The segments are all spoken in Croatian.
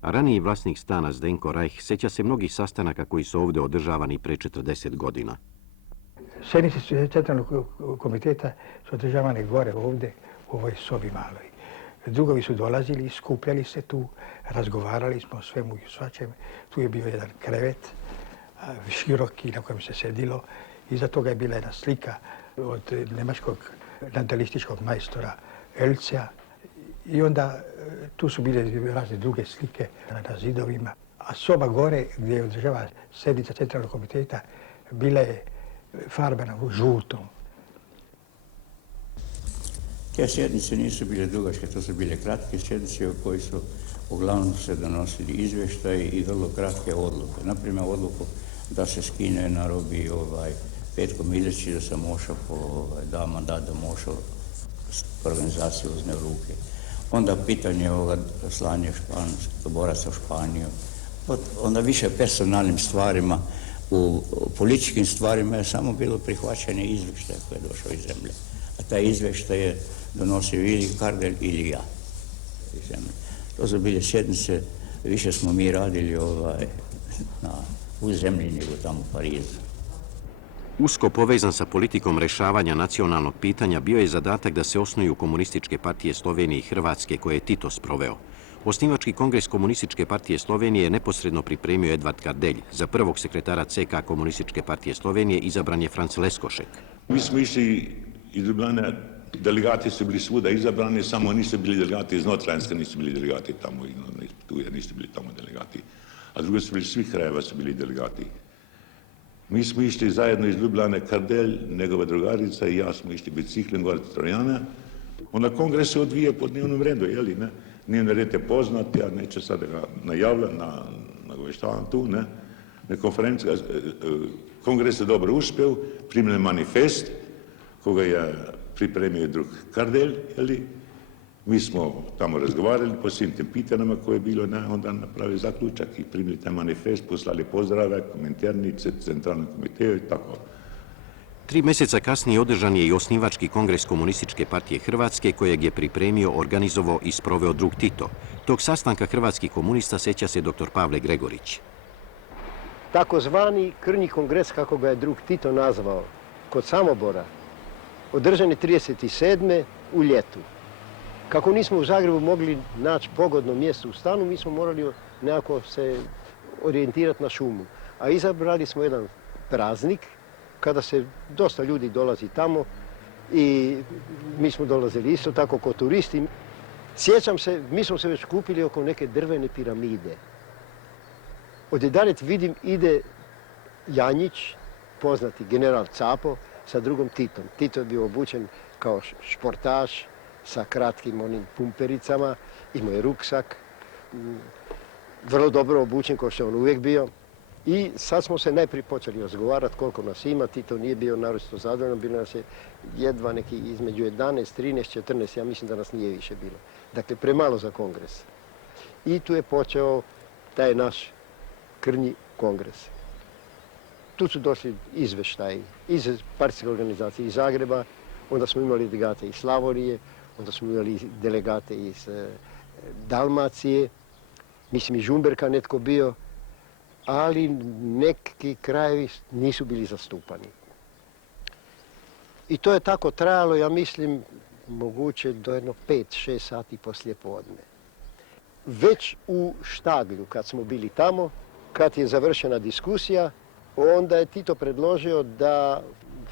A raniji vlasnik stana Zdenko Rajh sjeća se mnogih sastanaka koji su ovdje održavani pre 40 godina. Sjednice centralnog komiteta su održavane gore ovdje u ovoj sobi maloj. Drugovi su dolazili, skupljali se tu, razgovarali smo o svemu i svačem. Tu je bio jedan krevet, široki na kojem se sedilo. Iza toga je bila jedna slika od njemačkog nadalističkog majstora Elcea. I onda tu su bile razne druge slike na zidovima. A soba gore gdje je održava sjednica centralnog komiteta bila je farbana u žutom. Te sjednice nisu bile dugačke, to su bile kratke sjednice u kojoj su uglavnom se donosili izvještaji i vrlo kratke odluke. Naprimjer, odluku da se skine na robi Petko Miljeći, da se Moša da mandat da Moša organizaciju uzme u ruke. Onda pitanje slanje boraca u Španiju. Onda više personalnim stvarima, u političkim stvarima je samo bilo prihvaćanje izvještaja koje je došao iz zemlje. A taj izvještaj je donosio ili Kardelj ili ja iz zemlje. To su bile sjednice, više smo mi radili u zemlji nego tamo u Parizu. Usko povezan sa politikom rešavanja nacionalnog pitanja bio je zadatak da se osnuju komunističke partije Slovenije i Hrvatske koje je Tito sproveo. Osnivački kongres Komunističke partije Slovenije je neposredno pripremio Edvard Kardelj. Za prvog sekretara CK Komunističke partije Slovenije izabran je Franc Leskošek. Mi smo išli iz Ljubljane, delegati su bili svuda izabrani, samo nisu bili delegati iz Notranjska, nisu bili delegati tamo, tu nisu bili tamo delegati. A drugo su bili svih krajeva su bili delegati. Mi smo išli zajedno iz Ljubljane, Kardelj, njegova drugarica i ja smo išli biciklom gore do Trojana. Onda kongres se odvija po dnevnom redu, jeli, ne? Dnevni red je poznat, ja neću sad ga najavljam, nagoveštavam tu, ne? Konferencija, kongres je dobro uspio, primljen manifest, koga je pripremio drug Kardelj, jeli? Mi smo tamo razgovarali po svim tim pitanjama koje je bilo, ne? Onda napravili zaključak i primili taj manifest, poslali pozdrave, komentarnice, centralnom komiteju i tako. 3 mjeseca kasnije održan je i osnivački kongres Komunističke partije Hrvatske kojeg je pripremio, organizovao i sproveo drug Tito. Tog sastanka hrvatskih komunista sjeća se dr. Pavle Gregorić. Takozvani krnji kongres, kako ga je drug Tito nazvao, kod Samobora, održan je 37. u ljetu. Kako nismo u Zagrebu mogli naći pogodno mjesto u stanu, mi smo morali nekako se orijentirati na šumu. A izabrali smo jedan praznik, kada se dosta ljudi dolazi tamo i mi smo dolazili isto tako kao turisti. Sjećam se, mi smo se već kupili oko neke drvene piramide. Odjedanput vidim ide Janjić, poznati general Capo, sa drugom Titom. Tito je bio obučen kao športaš sa kratkim onim pumpericama, imao je ruksak, vrlo dobro obučen kao što je on uvijek bio. I sad smo se najprije počeli razgovarati koliko nas ima. Tito nije bio naročito zadovoljan, bilo nas je jedva neki između 11, 13, 14, ja mislim da nas nije više bilo. Dakle, premalo za kongres. I tu je počeo taj naš krnji kongres. Tu su došli izveštaji iz partijske organizacije iz Zagreba, onda smo imali delegate iz Slavonije, onda smo imali delegate iz Dalmacije, mislim i Žumberka netko bio, ali neki krajevi nisu bili zastupani. I to je tako trajalo, ja mislim, moguće do jedno 5-6 sati poslije podne. Već u Štaglju, kad smo bili tamo, kad je završena diskusija, onda je Tito predložio da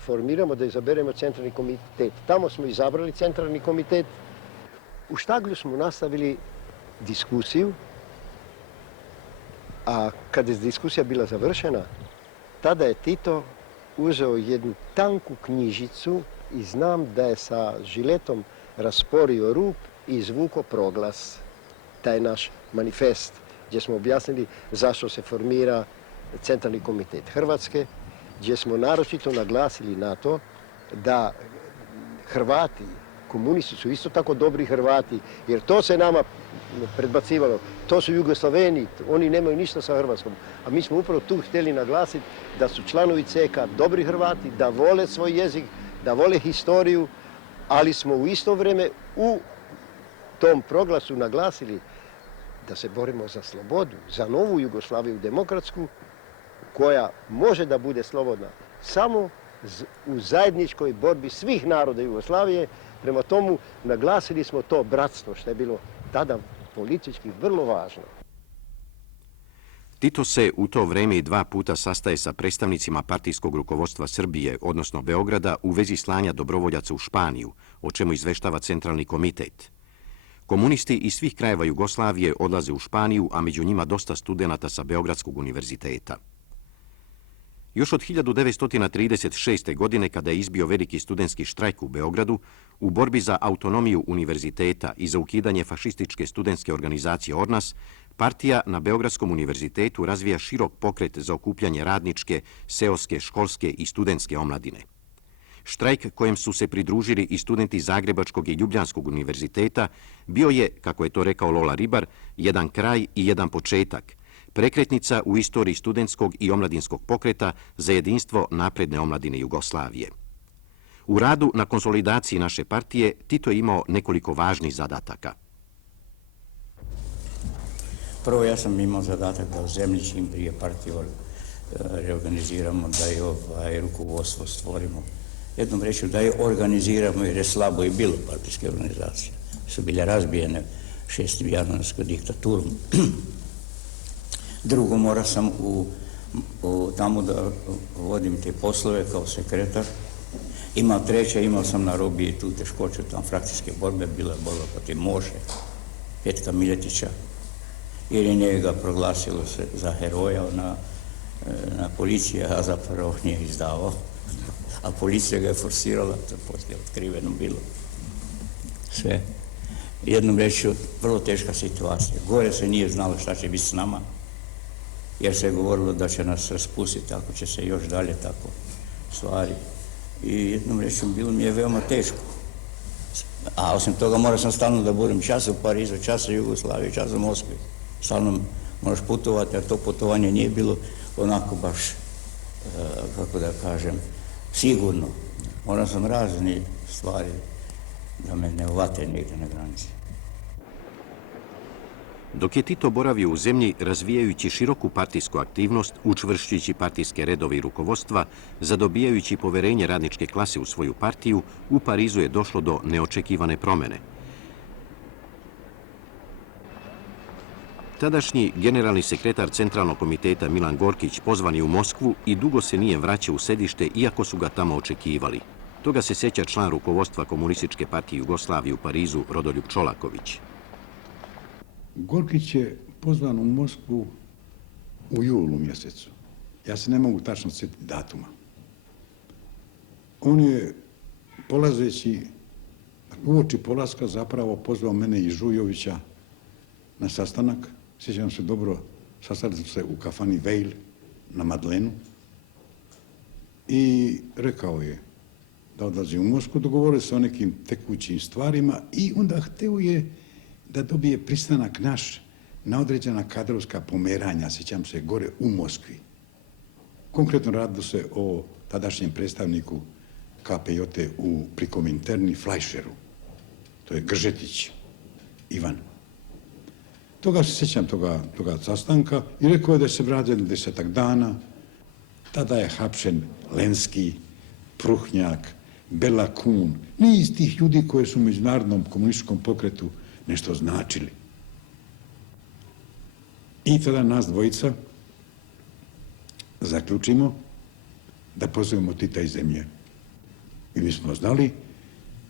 formiramo, da izaberemo centralni komitet. Tamo smo izabrali centralni komitet. U Štaglju smo nastavili diskusiju, a kad je diskusija bila završena, tada je Tito uzeo jednu tanku knjižicu i znam da je sa žiletom rasporio rup i izvukao proglas, taj naš manifest, gdje smo objasnili zašto se formira centralni komitet Hrvatske, gdje smo naročito naglasili na to da Hrvati, komunisti su isto tako dobri Hrvati, jer to se nama predbacivalo. To su Jugoslaveni, oni nemaju ništa sa Hrvatskom. A mi smo upravo tu htjeli naglasiti da su članovi CK dobri Hrvati, da vole svoj jezik, da vole historiju, ali smo u isto vrijeme u tom proglasu naglasili da se borimo za slobodu, za novu Jugoslaviju demokratsku, koja može da bude slobodna samo u zajedničkoj borbi svih naroda Jugoslavije. Prema tomu naglasili smo to bratstvo, što je bilo tada politički vrlo važno. Tito se u to vreme i 2 puta sastaje sa predstavnicima partijskog rukovodstva Srbije, odnosno Beograda, u vezi slanja dobrovoljaca u Španiju, o čemu izveštava Centralni komitet. Komunisti iz svih krajeva Jugoslavije odlaze u Španiju, a među njima dosta studenata sa Beogradskog univerziteta. Još od 1936. godine, kada je izbio veliki studentski štrajk u Beogradu, u borbi za autonomiju univerziteta i za ukidanje fašističke studentske organizacije ORNAS, partija na Beogradskom univerzitetu razvija širok pokret za okupljanje radničke, seoske, školske i studentske omladine. Štrajk kojem su se pridružili i studenti Zagrebačkog i Ljubljanskog univerziteta bio je, kako je to rekao Lola Ribar, jedan kraj i jedan početak, prekretnica u istoriji studentskog i omladinskog pokreta za jedinstvo napredne omladine Jugoslavije. U radu na konsolidaciji naše partije Tito je imao nekoliko važnih zadataka. Prvo, ja sam imao zadatak da u zemlji čim prije partiju reorganiziramo, da je rukovodstvo stvorimo. Jednom rečju da je organiziramo jer je slabo i bilo partijske organizacije. Su bile razbijene 6. januarskom diktaturom. Drugo, morao sam tamo da vodim te poslove kao sekretar. Imao sam na robiji tu teškoću, tam frakcijske borbe, bila je borba protiv Moše, Petka Miletića, jer je njega proglasilo se za heroja na policiji, a zapravo nije izdavao. A policija ga je forsirala, to je poslije otkriveno bilo. Sve. Jednom rečju, vrlo teška situacija. Gore se nije znalo šta će biti s nama, jer se je govorilo da će nas raspustiti, ako će se još dalje tako stvari. I jednom rečju, bilo mi je veoma teško. A osim toga, morao sam stalno da budem čas u Parizu, čas u Jugoslaviji, čas u Moskvi. Stalno moraš putovati, a to putovanje nije bilo onako baš, kako da kažem, sigurno. Morao sam razne stvari da me ne uvate negdje na granici. Dok je Tito boravio u zemlji razvijajući široku partijsku aktivnost, učvršćujući partijske redove i rukovodstva, zadobijajući poverenje radničke klase u svoju partiju, u Parizu je došlo do neočekivane promene. Tadašnji generalni sekretar Centralnog komiteta Milan Gorkić pozvan je u Moskvu i dugo se nije vraćao u sedište, iako su ga tamo očekivali. Toga se sjeća član rukovodstva Komunističke partije Jugoslavije u Parizu Rodoljub Čolaković. Gorkić je pozvan u Moskvu u julu mjesecu. Ja se ne mogu tačno sjetiti datuma. On je, polazeći, uoči polaska, zapravo pozvao mene i Žujovića na sastanak. Sjećam se dobro, sastali smo se u kafani Vejl na Madlenu i rekao je da odlazi u Moskvu, dogovorio se o nekim tekućim stvarima i onda hteo je da dobije pristanak naš na određena kadrovska pomeranja, sjećam se, gore u Moskvi. Konkretno radilo se o tadašnjem predstavniku KPJ pri Kominterni Flajšeru. To je Gržetić Ivan. Toga se sjećam, toga sastanka, i rekao je da se vrati 10 dana. Tada je hapšen Lenski, Pruhnjak, Bela Kun, niz tih ljudi koji su u međunarodnom komunističkom pokretu nešto značili. I tada nas dvojica zaključimo da pozovemo Tita iz zemlje. I mi smo znali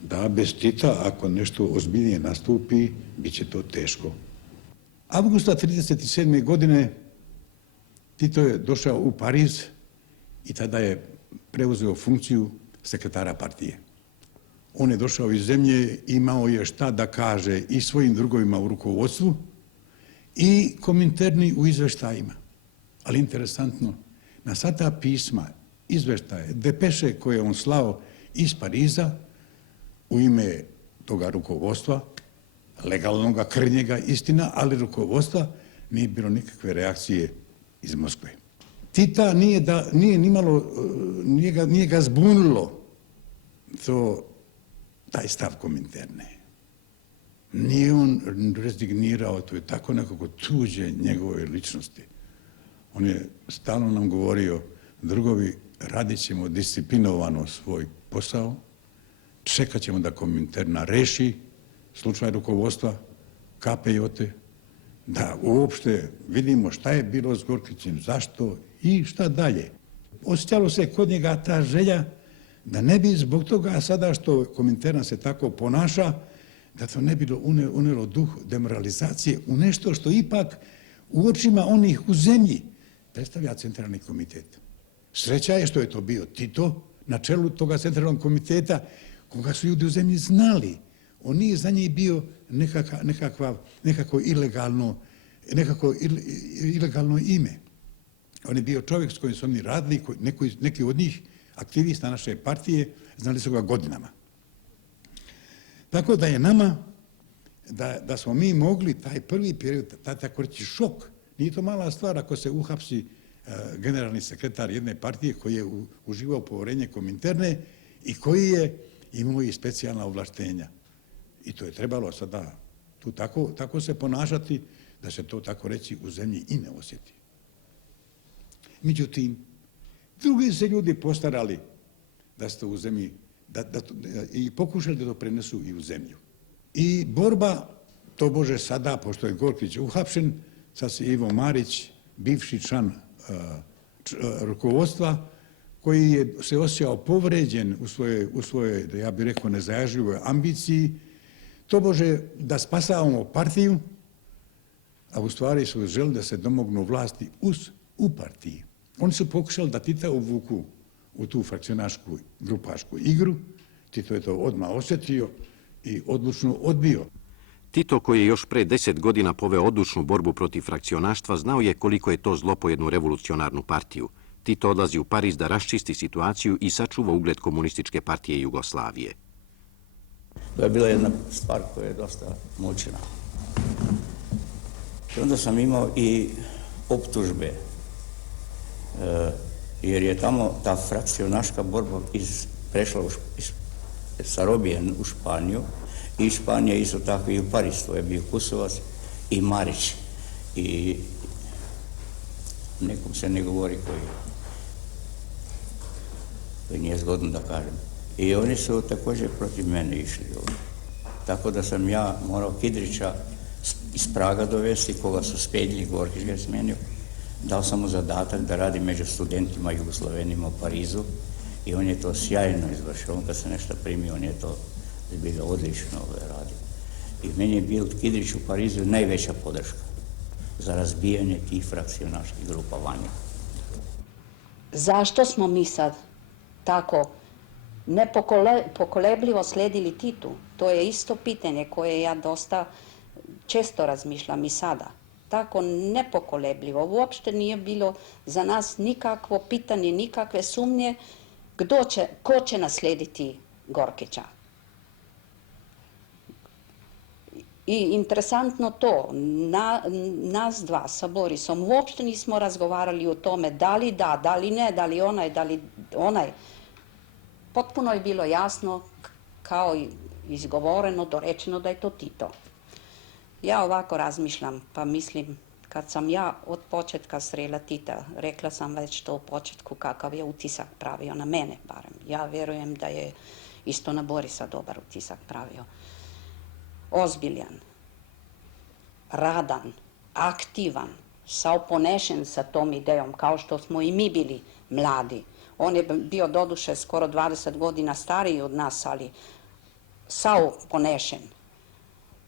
da bez Tita, ako nešto ozbiljnije nastupi, bit će to teško. Avgusta 1937. godine Tito je došao u Pariz i tada je preuzeo funkciju sekretara partije. On je došao iz zemlje, imao je šta da kaže i svojim drugovima u rukovodstvu i Kominterni u izveštajima. Ali interesantno, na sva ta pisma, izveštaje, depeše koje on slao iz Pariza u ime toga rukovodstva, legalnoga, krnjega, istina, ali rukovodstva, nije bilo nikakve reakcije iz Moskve. Tita nije ga zbunilo taj stav Kominterne. nije on rezignirao, to je tako nekako tuđe njegove ličnosti. On je stalno nam govorio, drugovi, radit ćemo disciplinovano svoj posao, čekat ćemo da Kominterna reši slučaj rukovodstva KPJ-te, da uopšte vidimo šta je bilo s Gorkićem, zašto i šta dalje. Osjećalo se kod njega ta želja da ne bi zbog toga sada što Kominterna se tako ponaša, da to ne bi unelo duh demoralizacije u nešto što ipak u očima onih u zemlji predstavlja centralni komitet. Sreća je što je to bio Tito na čelu toga centralnog komiteta, koga su ljudi u zemlji znali. On nije za njih bio nekako ilegalno ime. On je bio čovjek s kojim su oni radili, neki od njih aktivista naše partije, znali su ga godinama. Tako da je nama, da smo mi mogli taj prvi period, tako reći šok, nije to mala stvar ako se uhapsi generalni sekretar jedne partije koji je uživao poverenje Kominterne i koji je imao i specijalna ovlaštenja. I to je trebalo sada tu tako se ponašati da se to tako reći u zemlji i ne osjeti. Međutim, drugi se ljudi postarali da se to u zemlji i pokušali da to prenesu i u zemlju. I borba, to Bože sada, pošto je Gorkić uhapšen, sad se Ivo Marić, bivši član rukovodstva, koji je se osjećao povređen u svojoj, ja bih rekao, nezajažljivoj ambiciji, to Bože da spasavamo partiju, a u stvari su želi da se domognu vlasti u partiji. Oni su pokušali da Tita uvuku u tu frakcionašku grupašku igru. Tito je to odmah osjetio i odlučno odbio. Tito, koji je još pre 10 godina poveo odlučnu borbu protiv frakcionaštva, znao je koliko je to zlo po jednu revolucionarnu partiju. Tito odlazi u Pariz da raščisti situaciju i sačuva ugled Komunističke partije Jugoslavije. To je bila jedna stvar koja je dosta mučena. Onda sam imao i optužbe, jer je tamo ta frakcionaška borba prešla sa Robije u Španiju i Španija isto tako i u Pariz, to je bio Kusovac i Marić. I nekom se ne govori koji nije zgodno da kažem. I oni su također protiv mene išli ovdje. Tako da sam ja morao Kidrića iz Praga dovesti, koga su spedili, Gorkić ga je smenio. Dao sam mu zadatak da radi među studentima Jugoslavenima u Parizu i on je to sjajno izvršio. On kad se nešto primio, on je to bilo odlično radio. I meni je bio Kidrić u Parizu najveća podrška za razbijanje tih frakcionaških grupa vanja. Zašto smo mi sad tako nepokolebljivo sledili Titu? To je isto pitanje koje ja dosta često razmišljam i sada. Tako nepokolebljivo. Uopšte nije bilo za nas nikakvo pitanje, nikakve sumnje ko će naslediti Gorkića. I interesantno to, nas dva sa Borisom uopšte nismo razgovarali o tome da li da, da li ne, da li onaj. Potpuno je bilo jasno, kao i izgovoreno, dorečeno da je to Tito. Ja ovako razmišljam, pa mislim, kad sam ja od početka srela Tita, rekla sam već to u početku kakav je utisak pravio na mene barem. Ja vjerujem da je isto na Borisa dobar utisak pravio. Ozbiljan, radan, aktivan, saoponešen sa tom idejom, kao što smo i mi bili mladi. On je bio doduše skoro 20 godina stariji od nas, ali saoponešen,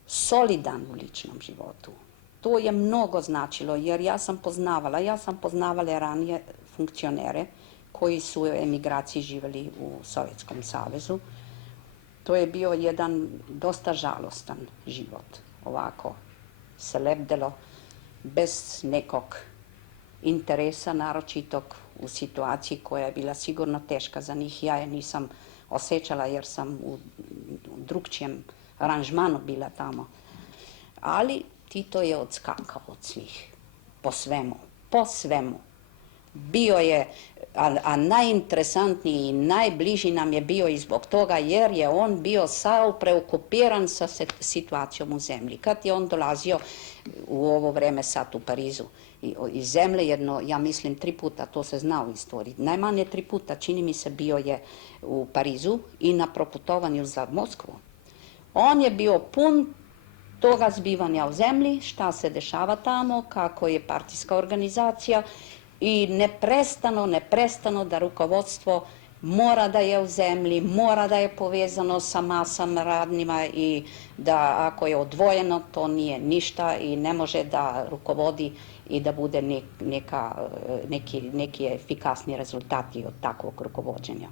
solidan u ličnom životu. To je mnogo značilo, jer ja sam poznavala ranije funkcionere koji su u emigraciji živjeli u Sovjetskom savezu. To je bio jedan dosta žalostan život, ovako se lebdelo, bez nekog interesa naročitog u situaciji koja je bila sigurno teška za njih. Ja je nisam osjećala jer sam u drugčijem aranžmanu bila tamo. Ali Tito je odskakao od svih, po svemu. bio je, a najinteresantniji i najbliži nam je bio i zbog toga jer je on bio sav preokupiran sa situacijom u zemlji. Kad je on dolazio u ovo vreme sad u Parizu iz zemlje, jedno, ja mislim 3 puta, to se zna u istoriji, najmanje 3 puta, čini mi se, bio je u Parizu i na proputovanju za Moskvu. On je bio pun toga zbivanja u zemlji, šta se dešava tamo, kako je partijska organizacija i neprestano da rukovodstvo mora da je u zemlji, mora da je povezano sa masama radnima i da ako je odvojeno to nije ništa i ne može da rukovodi i da bude neki efikasni rezultati od takvog rukovođenja.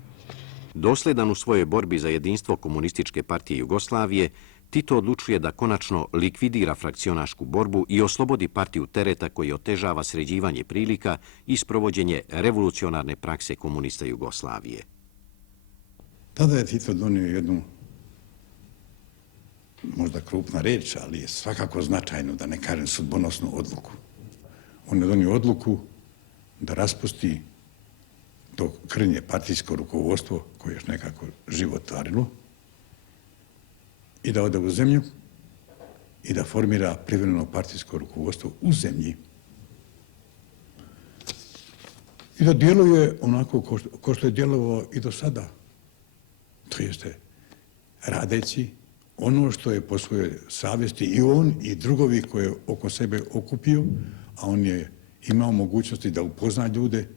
Dosledan u svojoj borbi za jedinstvo Komunističke partije Jugoslavije, Tito odlučuje da konačno likvidira frakcionašku borbu i oslobodi partiju tereta koji otežava sređivanje prilika i sprovođenje revolucionarne prakse komunista Jugoslavije. Tada je Tito donio jednu, možda krupna reč, ali je svakako značajnu, da ne kažem sudbonosnu odluku. On je donio odluku da raspusti to krnje partijsko rukovodstvo koje je još nekako životarilo i da ode u zemlju i da formira privremeno partijsko rukovodstvo u zemlji. I da djeluje onako ko što je djelovao i do sada. To jeste radeći ono što je po svojoj savjesti i on i drugovi koje je oko sebe okupio, a on je imao mogućnosti da upozna ljude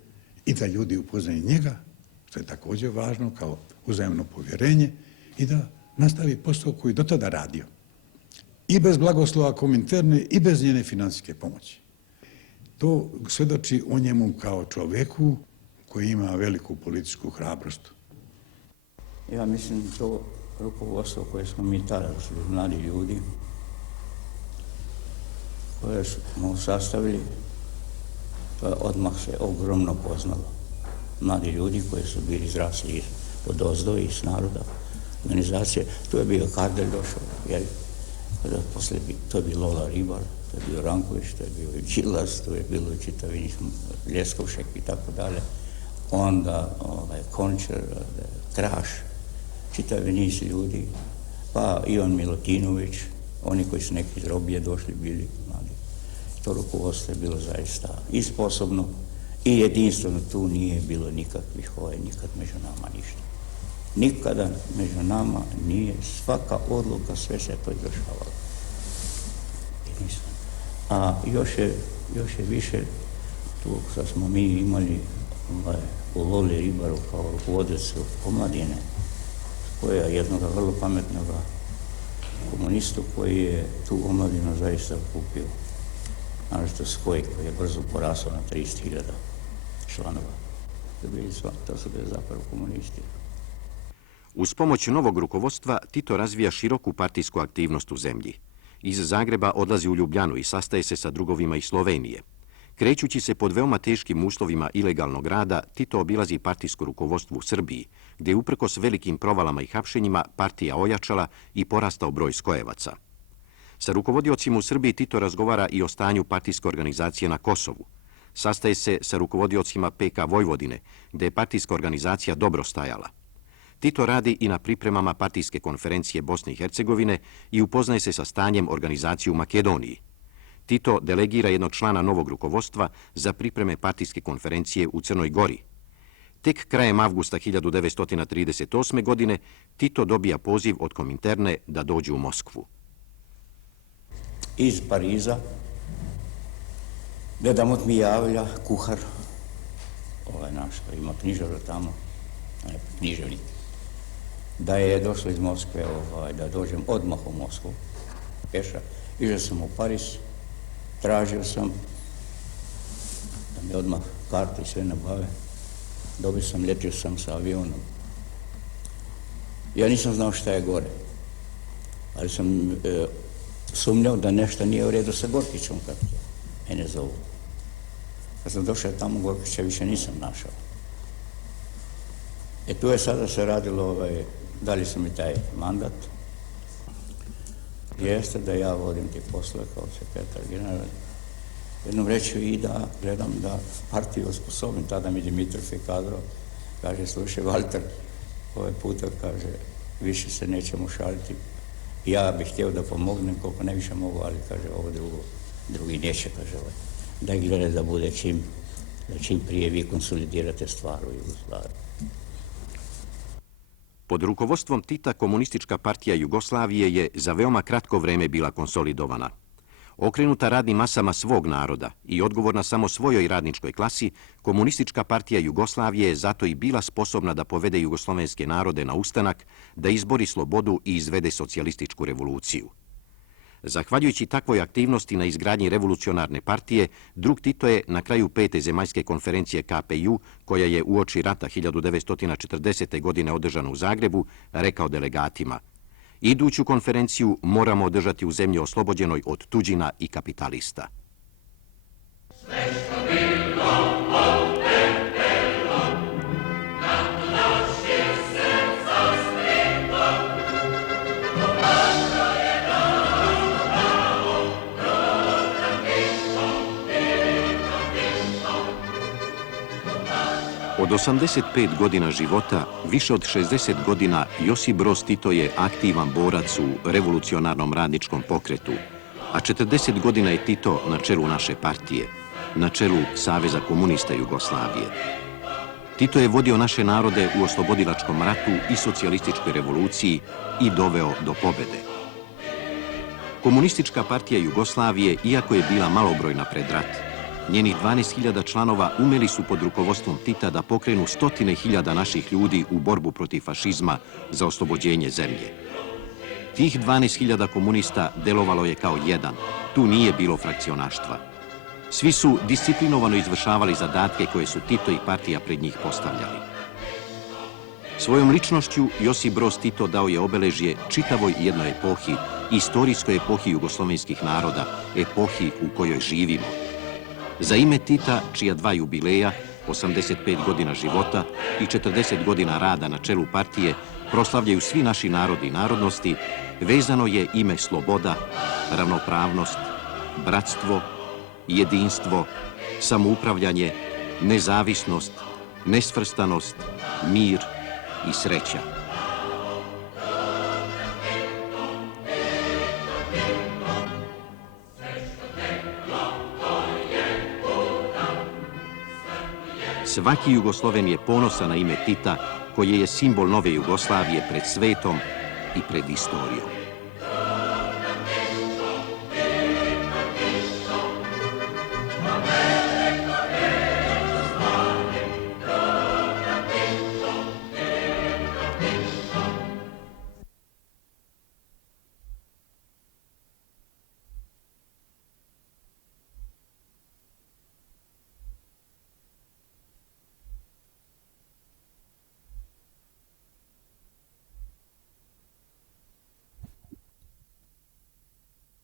i da ljudi upoznaju njega, što je također važno kao uzajamno povjerenje, i da nastavi posao koji do tada radio. I bez blagoslova Kominterne i bez njene financijske pomoći. To svjedoči o njemu kao čovjeku koji ima veliku političku hrabrost. Ja mislim to rukovodstvo koje smo mi tada su mladi ljudi, koje smo sastavili, odmah se ogromno poznalo. Mladi ljudi koji su bili izrasli od ozdo iz naroda, organizacije. Tu je bio Kardelj došao, jer poslije to je bio Lola Ribar, to je bio Ranković, to je bio Čilas, to je bilo čitavi Ljeskovšek i tako dalje. Onda Končer, Kraš, čitavi niz ljudi, pa Ivan Milutinović, oni koji su neki iz robije došli bili mladi. To rukovodstvo je bilo zaista i sposobno i jedinstveno, tu nije bilo nikakvih nikad među nama ništa. Nikada među nama nije, svaka odluka, sve se to izvršavalo. A još je više, tu što smo mi imali u Loli Ribaru kao rukovodecu omladine, koja je jednog vrlo pametnog komunistu koji je tu omladinu zaista okupio. Naravno Skoj koji je brzo porasao na 30.000 članova. To su bili zapravo komunisti. Uz pomoć novog rukovodstva Tito razvija široku partijsku aktivnost u zemlji. Iz Zagreba odlazi u Ljubljanu i sastaje se sa drugovima iz Slovenije. Krećući se pod veoma teškim uslovima ilegalnog rada, Tito obilazi partijsko rukovodstvo u Srbiji, gdje je uprkos velikim provalama i hapšenjima partija ojačala i porastao broj skojevaca. Sa rukovodiocima u Srbiji Tito razgovara i o stanju partijske organizacije na Kosovu. Sastaje se sa rukovodiocima PK Vojvodine, gdje je partijska organizacija dobro stajala. Tito radi i na pripremama partijske konferencije Bosne i Hercegovine i upoznaje se sa stanjem organizacije u Makedoniji. Tito delegira jednog člana novog rukovodstva za pripreme partijske konferencije u Crnoj Gori. Tek krajem avgusta 1938. godine Tito dobija poziv od Kominterne da dođe u Moskvu. Iz Pariza, gledamo mi javlja kuhar, naš koji ima knjižaru tamo, književnik, da je došlo iz Moskve, da dođem odmah u Moskvu, peša. Išao sam u Pariz, tražio sam da mi odmah karte i sve nabave. Dobio sam, letio sam sa avionom. Ja nisam znao šta je gore, ali sam sumnjao da nešto nije u redu sa Gorkićom kad mene zovu. Kad sam došao tamo, Gorkića više nisam našao. Tu je sada se radilo, dali su mi taj mandat. Jeste da ja vodim te poslove kao sekretar general jednom reći i da gledam da partiju osposobim. Tada mi Dimitrov je kadro, kaže, slušaj, Valter, ovaj puta, kaže, više se nećemo šaliti. Ja bih htio da pomognem koliko ne više mogu, ali, kaže, ovo drugi neće, kaže, daj gledaj da bude čim prije vi konsolidirate stvar u Jugoslaviji. Pod rukovodstvom Tita Komunistička partija Jugoslavije je za veoma kratko vreme bila konsolidovana. Okrenuta radnim masama svog naroda i odgovorna samo svojoj radničkoj klasi, Komunistička partija Jugoslavije je zato i bila sposobna da povede jugoslovenske narode na ustanak, da izbori slobodu i izvede socijalističku revoluciju. Zahvaljujući takvoj aktivnosti na izgradnji revolucionarne partije, drug Tito je na kraju 5. zemaljske konferencije KPJ, koja je uoči rata 1940. godine održana u Zagrebu, rekao delegatima: iduću konferenciju moramo održati u zemlji oslobođenoj od tuđina i kapitalista. Od 85 godina života, više od 60 godina Josip Broz Tito je aktivan borac u revolucionarnom radničkom pokretu, a 40 godina je Tito na čelu naše partije, na čelu Saveza komunista Jugoslavije. Tito je vodio naše narode u oslobodilačkom ratu i socijalističkoj revoluciji i doveo do pobede. Komunistička partija Jugoslavije, iako je bila malobrojna pred rat, njenih 12.000 članova umeli su pod rukovodstvom Tita da pokrenu stotine hiljada naših ljudi u borbu protiv fašizma za oslobođenje zemlje. Tih 12.000 komunista delovalo je kao jedan, tu nije bilo frakcionaštva. Svi su disciplinovano izvršavali zadatke koje su Tito i partija pred njih postavljali. Svojom ličnošću Josip Broz Tito dao je obeležje čitavoj jednoj epohi, istorijskoj epohi jugoslovenskih naroda, epohi u kojoj živimo. Za ime Tita, čija 2 jubileja, 85 godina života i 40 godina rada na čelu partije, proslavljaju svi naši narodi i narodnosti, vezano je ime sloboda, ravnopravnost, bratstvo, jedinstvo, samoupravljanje, nezavisnost, nesvrstanost, mir i sreća. Svaki Jugosloven je ponosan na ime Tita, koje je simbol nove Jugoslavije pred svetom i pred istorijom.